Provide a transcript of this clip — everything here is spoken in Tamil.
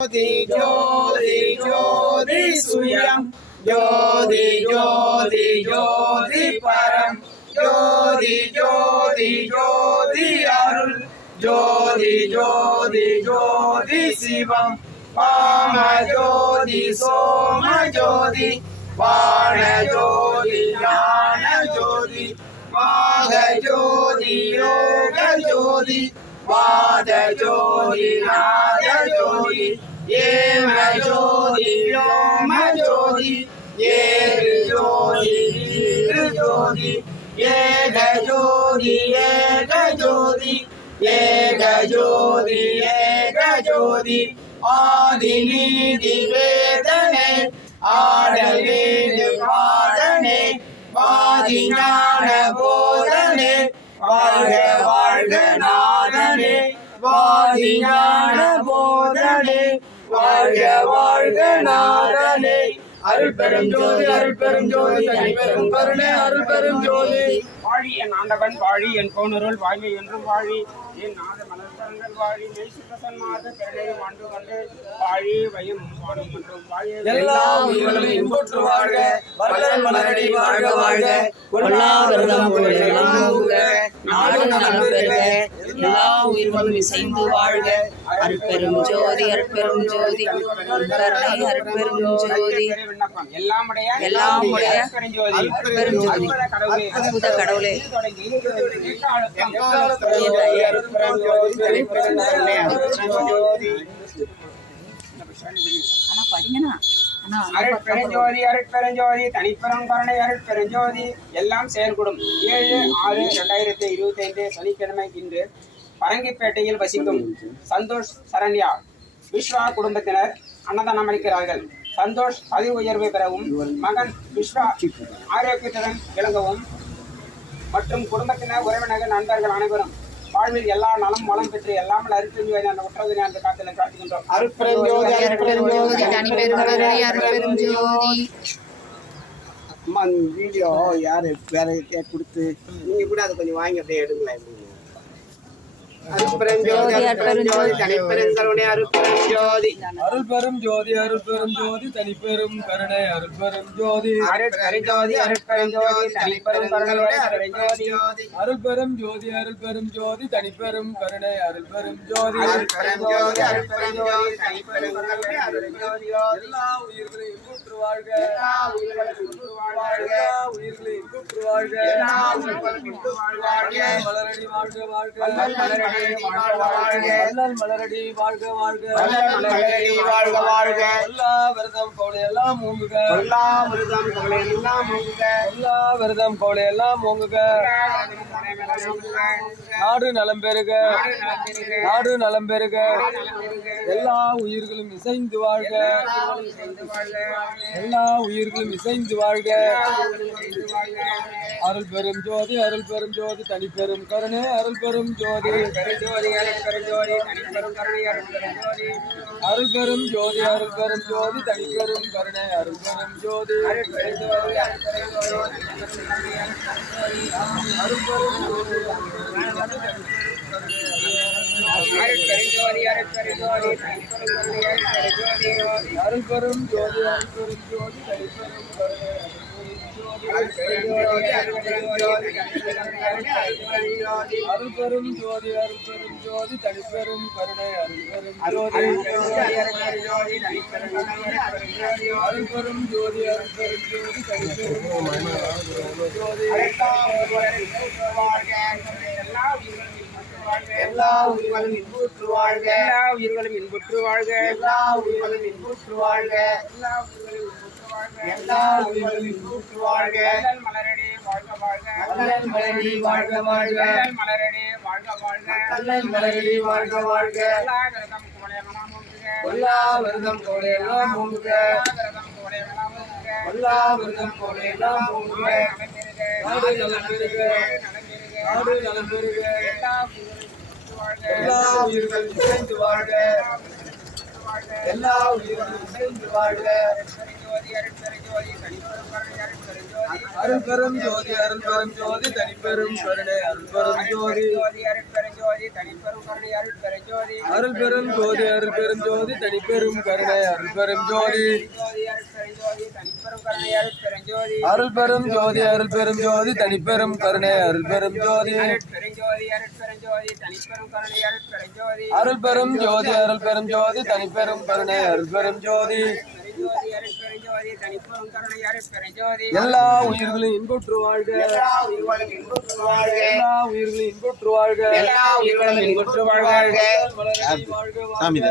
ज्योति ज्योति सूर्यं ज्योति ज्योति ज्योति परम ज्योति ज्योति ज्योति अरुள் ज्योति ज्योति ज्योति शिवम वाम ज्योति सोम ज्योति वाण ज्योति ज्ञान ज्योति वाग ज्योति योग ज्योति वाद ज्योति नाद ज्योति येम ज्योति व्योम ज्योति येग ज्योति वीर ज्योति येग ज्योति येग ज्योति येग ज्योति येग ज्योति आदि नीति वेदने आडल वेद पादने वादि ज्ञान बोधने வாழ்க வாழ்க நாதனே வாதி ஞான போதனே வாழ்க வாழ்க நாதனே அருள் பெரும் ஜோதி தனிப்பெரும் கருணை அருள் பெரும் ஜோதி வாழி என் ஆண்டவன் வாழி என் கோணருள் வாய்மை என்றும் வாழி என் நாத மலர்கரங்கள் வாழி மெய்சுத்தன்மாத பெருளையும் ஆண்டு வந்து வாழி வயம் வாழும் என்றும் வாழி எல்லா உயிர்களும் இன்புற்று வாழ்க வள்ளல் மலரடி வாழ்க வாழ்க கொள்ளாவிரதம் நாடு நலம் பெறுக எல்லா உயிர்களும் இசைந்து வாழ்க அருட்பெரும் ஜோதி அருட்பெரும் ஜோதி கருணை அருட்பெரும் ஜோதி விண்ணப்பம் எல்லாமுடைய பெருஞ்சோதி அற்புத கடவுளே அருட்பெருஞ்சோதி தனிப்பெரும் கருணை அருட்பெருஞ்சோதி எல்லாம் செயல்கூடும் 7/6/2025 சனிக்கிழமை இன்று பரங்கிப்பேட்டையில் வசிக்கும் சந்தோஷ் சரண்யா விஸ்வா குடும்பத்தினர் அன்னதானம் அளிக்கிறார்கள். சந்தோஷ் பதவி உயர்வை பெறவும் மகன் விஸ்வா ஆரோக்கியத்துடன் விளங்கவும் மற்றும் குடும்பத்தினர் உறவினர்கள் நண்பர்கள் அனைவரும் வாழ்வில் எல்லா நலம் வளம் பெற்று எல்லாமல் அருட்பெருஞ்சோதி அந்த உற்றதை அந்த காலத்தில் காட்டுகின்றோம். அம்மா வீடியோ யாரு வேற கொடுத்து நீங்க கூட அதை கொஞ்சம் வாங்கி அப்படியே எடுங்களேன். அருட்பெருஞ்சோதி தனிப்பெருங்கருணை அருட்பெருஞ்சோதி அருட்பெருஞ்சோதி தனிப்பெரும் கருணை அருட்பெருஞ்சோதி அருட்பெருஞ்சோதி தனிப்பெரும் கருணை அருட்பெருஞ்சோதி அருட்பெருஞ்சோதி தனிப்பெரும் கருணை அருட்பெருஞ்சோதி தனிப்பெரும் கருணை அருட்பெருஞ்சோதி எல்லா உயிர்களையும் இன்புற்று வாழ்க மலரடி வாழ்க வாழ்க மலரடி வாழ்க வாழ்க எல்லா விரதம் கோளை எல்லாம் ஓங்குக நாடு நலம் பெறுக எல்லா உயிர்களும் இசைந்து வாழ்க அருள் பெரும் ஜோதி தனிப்பெரும் கருணை அருள் பெரும் ஜோதி தனிப்பெரும் கருணை அருள் பெரும் ஜோதி அருள்பெரும் ஜோதி தனிப்பெரும் கருணை அருள்பெரும் ஜோதி எல்லா உயிர்களும் இன்புற்று வாழ்க மலரடி வாழ்க வாழ்க எல்லா விரதம் கோடையெல்லாம் ஓங்குக நாடு நலம் பெறுக எல்லா உயிர்களும் இசைந்து வாழ்க அருட்பெரும் ஜோதி அருட்பெரும் ஜோதி தனிப்பெரும் கருணை அருட்பெரும் ஜோதி அருட்பெரும் ஜோதி அருட்பெரும் ஜோதி தனிப்பெரும் கருணை அருட்பெரும் ஜோதி அருள்பெரும் ஜோதி அருள்பெரும் ஜோதி தனிப்பெரும் கருணை அருள்பெரும் ஜோதி அருள்பெரும் ஜோதி அருள்பெரும் ஜோதி தனிப்பெரும் கருணை அருள்பெரும் ஜோதி எல்லா உயிர்களும் இன்புற்று வாழ்க எல்லா உயிர்களும் இன்புற்று வாழ்க வாழ்க வாழ்க